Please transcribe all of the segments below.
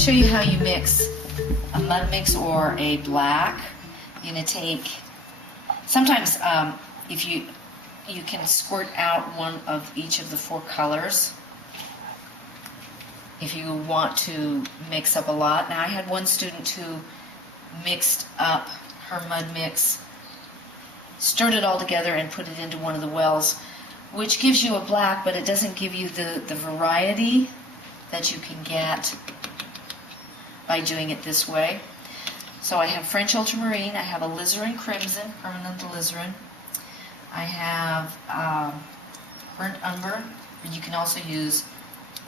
show you how you mix a mud mix or a black. You're going to take, sometimes if you can squirt out one of each of the four colors if you want to mix up a lot. Now I had one student who mixed up her mud mix, stirred it all together and put it into one of the wells, which gives you a black, but it doesn't give you the variety that you can get by doing it this way. So I have French ultramarine, I have alizarin crimson, permanent alizarin, I have burnt umber, and you can also use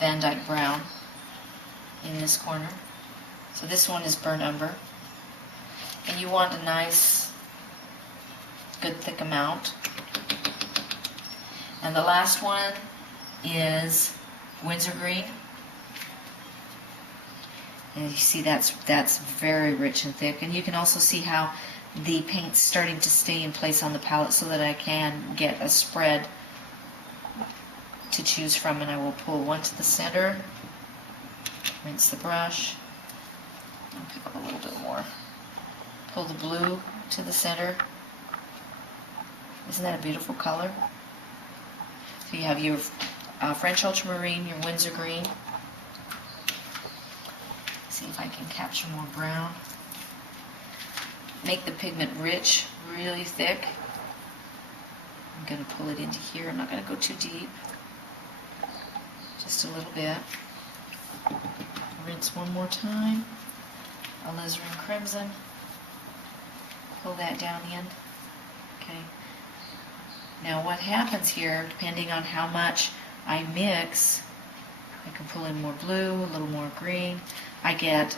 Van Dyke brown in this corner. So this one is burnt umber, and you want a nice, good thick amount. And the last one is Windsor green. And you see that's very rich and thick. And you can also see how the paint's starting to stay in place on the palette so that I can get a spread to choose from. And I will pull one to the center, rinse the brush, and pick up a little bit more. Pull the blue to the center. Isn't that a beautiful color? So you have your French ultramarine, your Windsor green. See if I can capture more brown. Make the pigment rich, really thick. I'm going to pull it into here. I'm not going to go too deep. Just a little bit. Rinse one more time. Alizarin crimson. Pull that down in. Okay. Now what happens here, depending on how much I mix, I can pull in more blue, a little more green. I get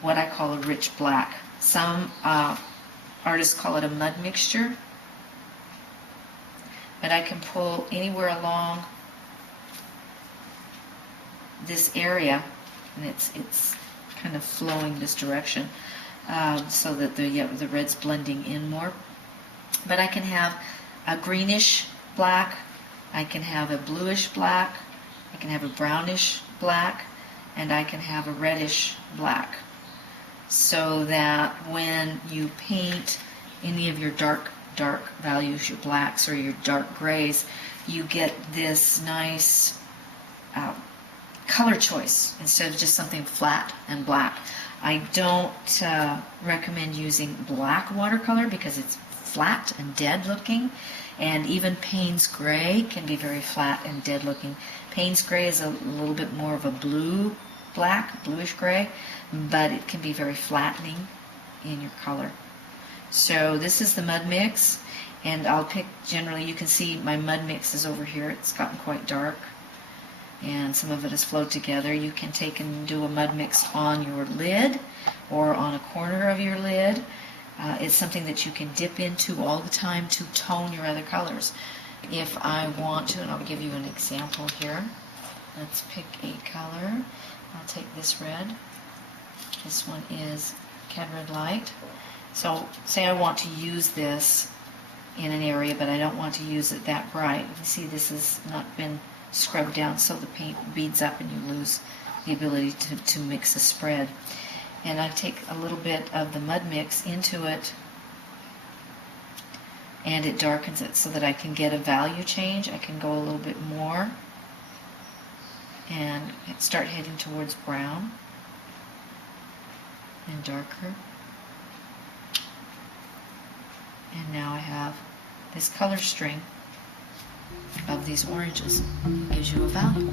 what I call a rich black. Some artists call it a mud mixture, but I can pull anywhere along this area, and it's kind of flowing this direction, so that the red's blending in more. But I can have a greenish black, I can have a bluish black, I can have a brownish black, and I can have a reddish black. So that when you paint any of your dark values, your blacks or your dark grays, you get this nice color choice instead of just something flat and black. I don't recommend using black watercolor because it's flat and dead looking, and even Payne's gray can be very flat and dead looking. Payne's gray is a little bit more of a bluish gray, but it can be very flattening in your color. So this is the mud mix, and I'll pick, generally you can see my mud mix is over here. It's gotten quite dark, and some of it has flowed together. You can take and do a mud mix on your lid or on a corner of your lid. It's something that you can dip into all the time to tone your other colors. If I want to, and I'll give you an example here. Let's pick a color. I'll take this red. This one is Cad Red Light. So say I want to use this in an area, but I don't want to use it that bright. You see this has not been scrubbed down, so the paint beads up and you lose the ability to mix a spread. And I take a little bit of the mud mix into it, and it darkens it so that I can get a value change. I can go a little bit more and start heading towards brown and darker. And now I have this color string of these oranges. Gives you a value.